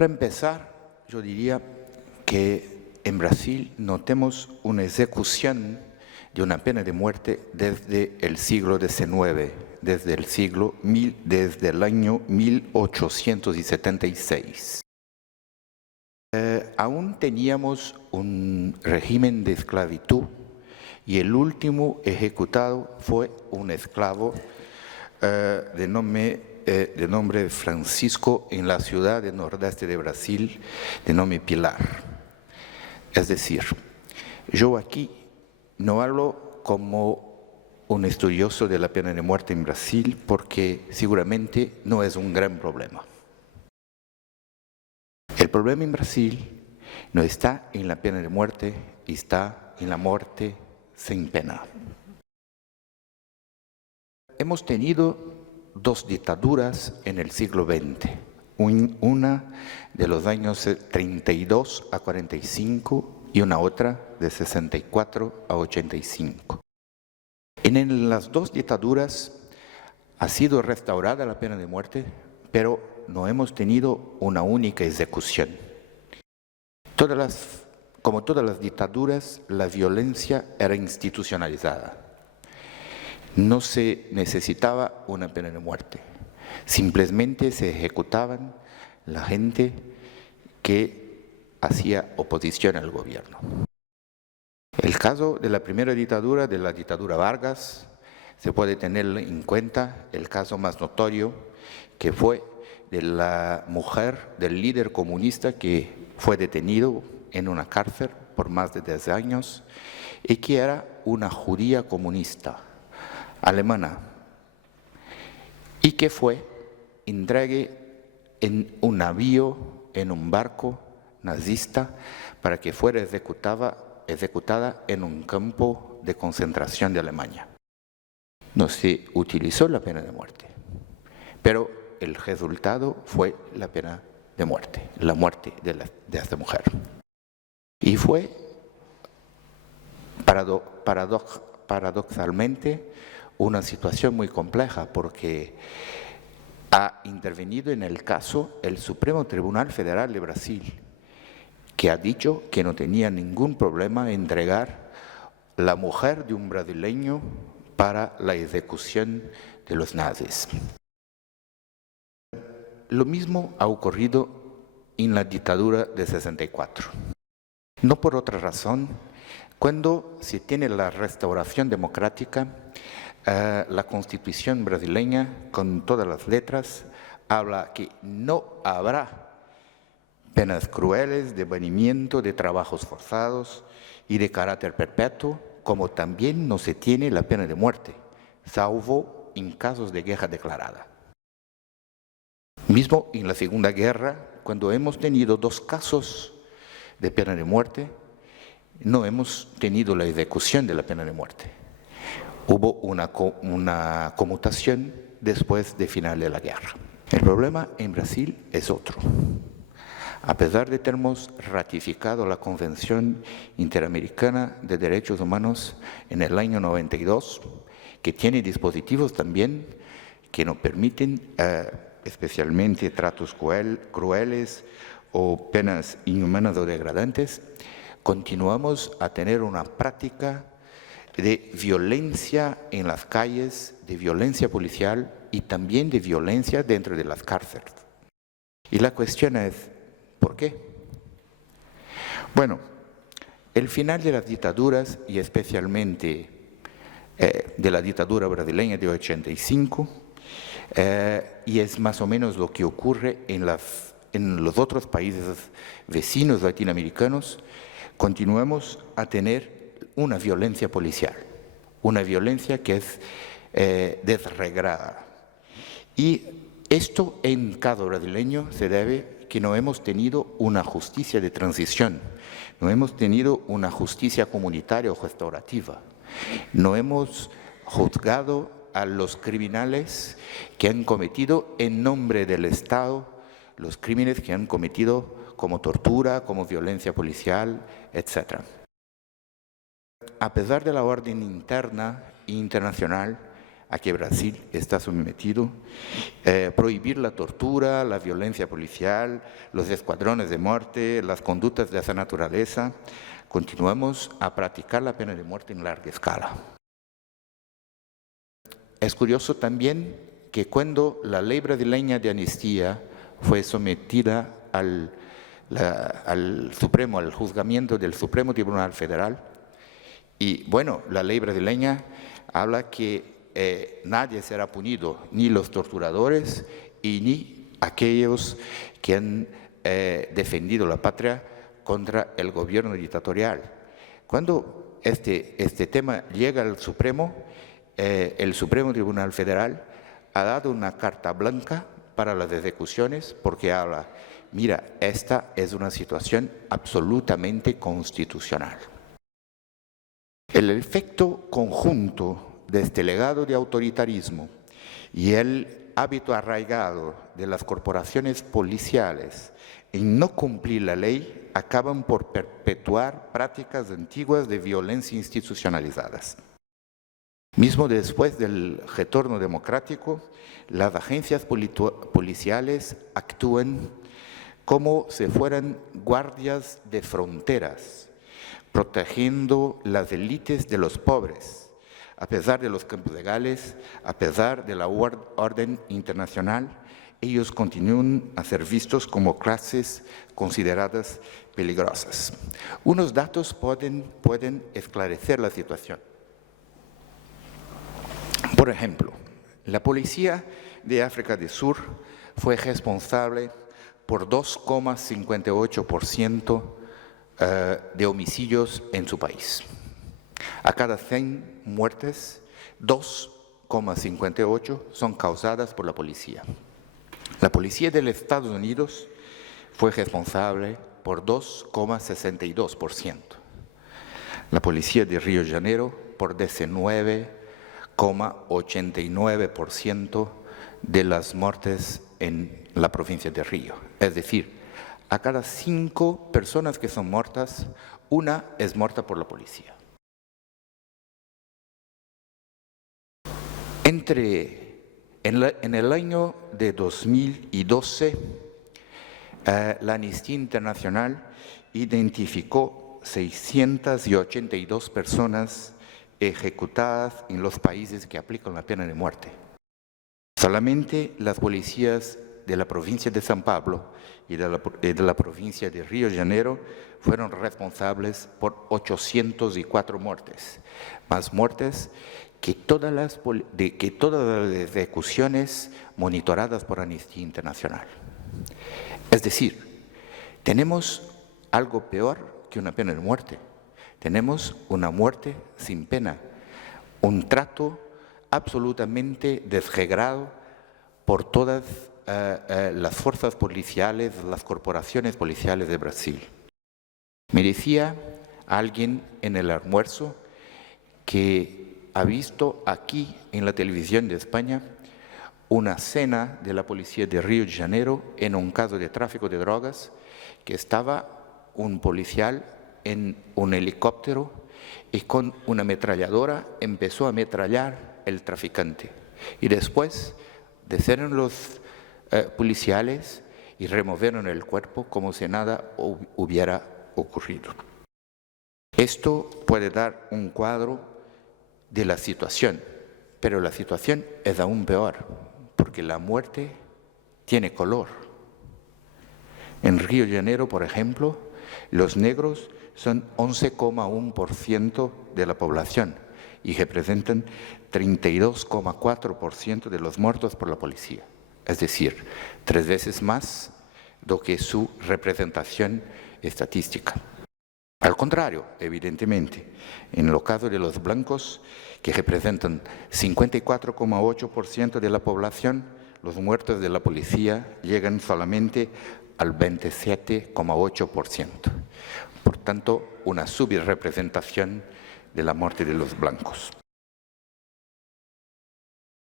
Para empezar, yo diría que en Brasil no tenemos una ejecución de una pena de muerte desde el siglo XIX, desde el año 1876. Aún teníamos un régimen de esclavitud y el último ejecutado fue un esclavo de nombre Francisco en la ciudad del nordeste de Brasil, de nombre Pilar. Es decir, yo aquí no hablo como un estudioso de la pena de muerte en Brasil porque seguramente no es un gran problema. El problema en Brasil no está en la pena de muerte, está en la muerte sin pena. Hemos tenido dos dictaduras en el siglo XX, una de los años 32 a 45 y una otra de 64 a 85. En las dos dictaduras ha sido restaurada la pena de muerte, pero no hemos tenido una única ejecución. Como todas las dictaduras, la violencia era institucionalizada. No se necesitaba una pena de muerte. Simplemente se ejecutaban la gente que hacía oposición al gobierno. El caso de la primera dictadura, de la dictadura Vargas, se puede tener en cuenta el caso más notorio, que fue de la mujer del líder comunista que fue detenido en una cárcel por más de 10 años y que era una judía comunista alemana y que fue entregue en un navío, en un barco nazista, para que fuera ejecutada en un campo de concentración de Alemania. No se utilizó la pena de muerte, pero el resultado fue la pena de muerte, la muerte de esta mujer. Y fue paradoxalmente una situación muy compleja porque ha intervenido en el caso el Supremo Tribunal Federal de Brasil, que ha dicho que no tenía ningún problema en entregar la mujer de un brasileño para la ejecución de los nazis. Lo mismo ha ocurrido en la dictadura de 64. No por otra razón, cuando se tiene la restauración democrática, la Constitución brasileña, con todas las letras, habla que no habrá penas crueles de banimiento, de trabajos forzados y de carácter perpetuo, como también no se tiene la pena de muerte, salvo en casos de guerra declarada. Mismo en la Segunda Guerra, cuando hemos tenido dos casos de pena de muerte, no hemos tenido la ejecución de la pena de muerte. Hubo una conmutación después del final de la guerra. El problema en Brasil es otro. A pesar de que hemos ratificado la Convención Interamericana de Derechos Humanos en el año 92, que tiene dispositivos también que nos permiten especialmente tratos crueles o penas inhumanas o degradantes, continuamos a tener una práctica de violencia en las calles, de violencia policial y también de violencia dentro de las cárceles. Y la cuestión es, ¿por qué? Bueno, el final de las dictaduras y especialmente de la dictadura brasileña de 85, y es más o menos lo que ocurre en los otros países vecinos latinoamericanos, continuamos a tener una violencia policial, una violencia que es desregrada. Y esto en caso brasileño se debe a que no hemos tenido una justicia de transición, no hemos tenido una justicia comunitaria o restaurativa, no hemos juzgado a los criminales que han cometido en nombre del Estado los crímenes que han cometido como tortura, como violencia policial, etc. A pesar de la orden interna e internacional, a que Brasil está sometido, prohibir la tortura, la violencia policial, los escuadrones de muerte, las conductas de esa naturaleza. Continuamos a practicar la pena de muerte en larga escala. Es curioso también que cuando la ley brasileña de amnistía fue sometida al Supremo, al juzgamiento del Supremo Tribunal Federal, y bueno, la ley brasileña habla que nadie será punido, ni los torturadores y ni aquellos que han defendido la patria contra el gobierno dictatorial. Cuando este tema llega al Supremo, el Supremo Tribunal Federal ha dado una carta blanca para las ejecuciones porque habla, mira, esta es una situación absolutamente constitucional. El efecto conjunto de este legado de autoritarismo y el hábito arraigado de las corporaciones policiales en no cumplir la ley acaban por perpetuar prácticas antiguas de violencia institucionalizadas. Mismo después del retorno democrático, las agencias policiales actúan como si fueran guardias de fronteras, protegiendo las élites de los pobres. A pesar de los campos legales, a pesar de la orden internacional, ellos continúan a ser vistos como clases consideradas peligrosas. Unos datos pueden esclarecer la situación. Por ejemplo, la policía de África del Sur fue responsable por 2,58% de homicidios en su país. A cada 100 muertes, 2,58 son causadas por la policía. La policía de los Estados Unidos fue responsable por 2,62%. La policía de Río de Janeiro por 19,89% de las muertes en la provincia de Río. Es decir, a cada 5 personas que son muertas, una es muerta por la policía. En el año de 2012, la Amnistía Internacional identificó 682 personas ejecutadas en los países que aplican la pena de muerte. Solamente las policías de la provincia de San Pablo y de la provincia de Río de Janeiro fueron responsables por 804 muertes, más muertes que todas las ejecuciones monitoradas por Amnistía Internacional. Es decir, tenemos algo peor que una pena de muerte. Tenemos una muerte sin pena, un trato absolutamente desregrado por todas las fuerzas policiales, las corporaciones policiales de Brasil. Me decía alguien en el almuerzo que ha visto aquí en la televisión de España una escena de la policía de Río de Janeiro en un caso de tráfico de drogas, que estaba un policial en un helicóptero y con una ametralladora empezó a ametrallar el traficante. Y después descendieron los policiales y removieron el cuerpo como si nada hubiera ocurrido. Esto puede dar un cuadro de la situación, pero la situación es aún peor, porque la muerte tiene color. En Río de Janeiro, por ejemplo, los negros son 11,1% de la población y representan 32,4% de los muertos por la policía. Es decir, 3 veces más do que su representación estadística. Al contrario, evidentemente, en el caso de los blancos, que representan 54,8% de la población, los muertos de la policía llegan solamente al 27,8%. Por tanto, una subrepresentación de la muerte de los blancos.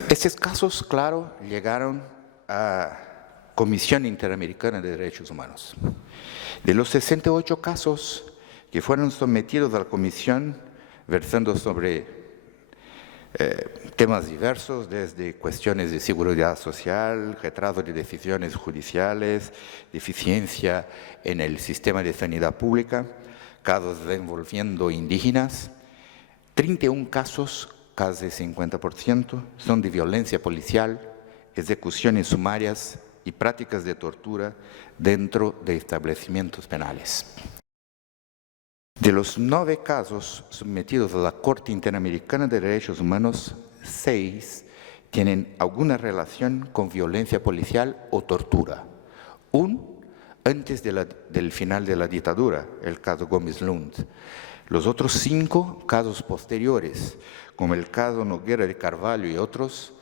Estos casos, claro, llegaron a Comisión Interamericana de Derechos Humanos. De los 68 casos que fueron sometidos a la comisión versando sobre temas diversos, desde cuestiones de seguridad social, retraso de decisiones judiciales, deficiencia en el sistema de sanidad pública, casos envolviendo indígenas. 31 casos, casi 50%, son de violencia policial, ejecuciones sumarias y prácticas de tortura dentro de establecimientos penales. De los 9 casos sometidos a la Corte Interamericana de Derechos Humanos, 6 tienen alguna relación con violencia policial o tortura. Antes del final de la dictadura, el caso Gómez Lund. Los otros 5 casos posteriores, como el caso Noguera de Carvalho y otros,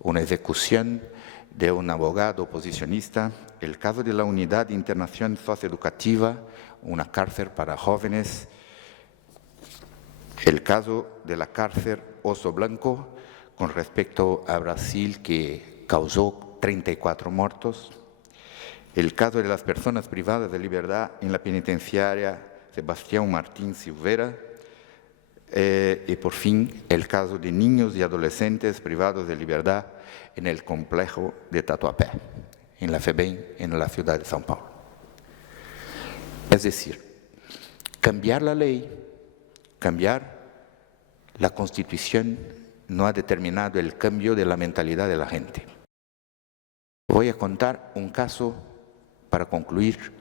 una ejecución de un abogado oposicionista, el caso de la Unidad de Internación Socioeducativa, una cárcel para jóvenes, el caso de la cárcel Oso Blanco con respecto a Brasil que causó 34 muertos, el caso de las personas privadas de libertad en la penitenciaria Sebastián Martín Silveira, y por fin el caso de niños y adolescentes privados de libertad en el complejo de Tatuapé, en la FEBEM, en la ciudad de São Paulo. Es decir, cambiar la ley, cambiar la Constitución no ha determinado el cambio de la mentalidad de la gente. Voy a contar un caso para concluir,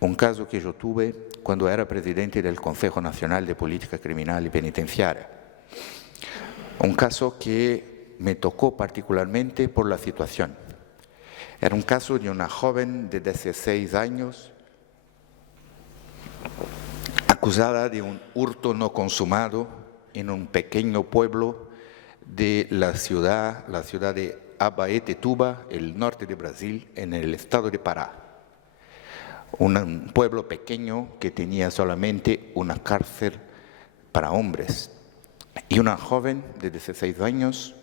un caso que yo tuve cuando era presidente del Consejo Nacional de Política Criminal y Penitenciaria. Un caso que me tocó particularmente por la situación. Era un caso de una joven de 16 años acusada de un hurto no consumado en un pequeño pueblo de la ciudad de Abaetetuba, el norte de Brasil, en el estado de Pará. Un pueblo pequeño que tenía solamente una cárcel para hombres. Y una joven de 16 años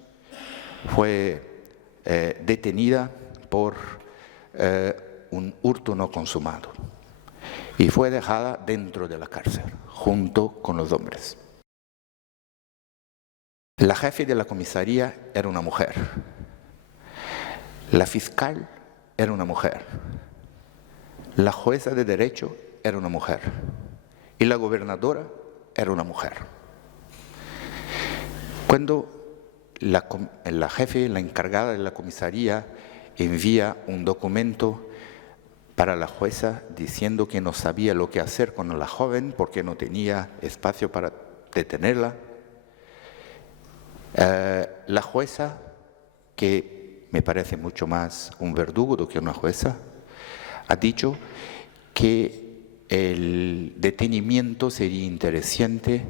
fue detenida por un hurto no consumado y fue dejada dentro de la cárcel, junto con los hombres. La jefe de la comisaría era una mujer. La fiscal era una mujer. La jueza de derecho era una mujer y la gobernadora era una mujer. Cuando la jefe, la encargada de la comisaría, envía un documento para la jueza diciendo que no sabía lo que hacer con la joven porque no tenía espacio para detenerla, la jueza, que me parece mucho más un verdugo que una jueza, ha dicho que el detenimiento sería interesante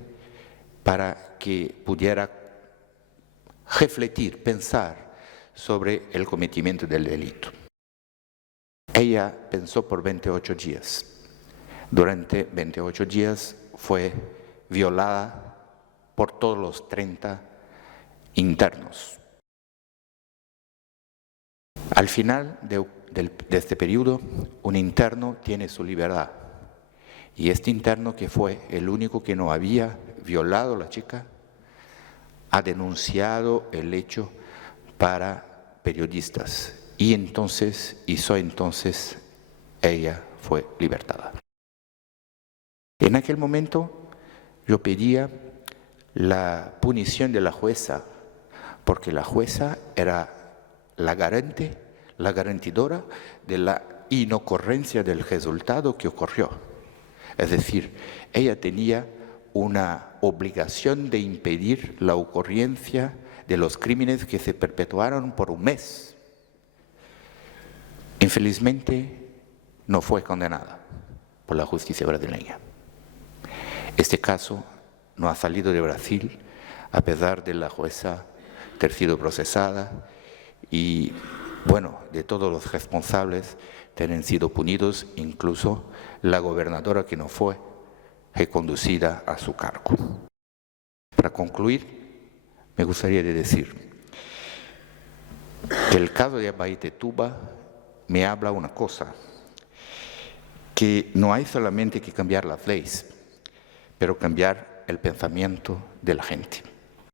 para que pudiera refletir, pensar sobre el cometimiento del delito. Ella pensó por 28 días. Durante 28 días fue violada por todos los 30 internos. Al final de este periodo, un interno tiene su libertad. Y este interno, que fue el único que no había violado a la chica, ha denunciado el hecho para periodistas. Y solo entonces ella fue libertada. En aquel momento yo pedía la punición de la jueza, porque la jueza era la garantidora de la inocurrencia del resultado que ocurrió. Es decir, ella tenía una obligación de impedir la ocurrencia de los crímenes que se perpetuaron por un mes. Infelizmente, no fue condenada por la justicia brasileña. Este caso no ha salido de Brasil, a pesar de la jueza ter sido procesada y, bueno, de todos los responsables tener sido punidos, incluso la gobernadora que no fue reconducida a su cargo. Para concluir, me gustaría decir que el caso de Abaetetuba me habla una cosa, que no hay solamente que cambiar las leyes, pero cambiar el pensamiento de la gente.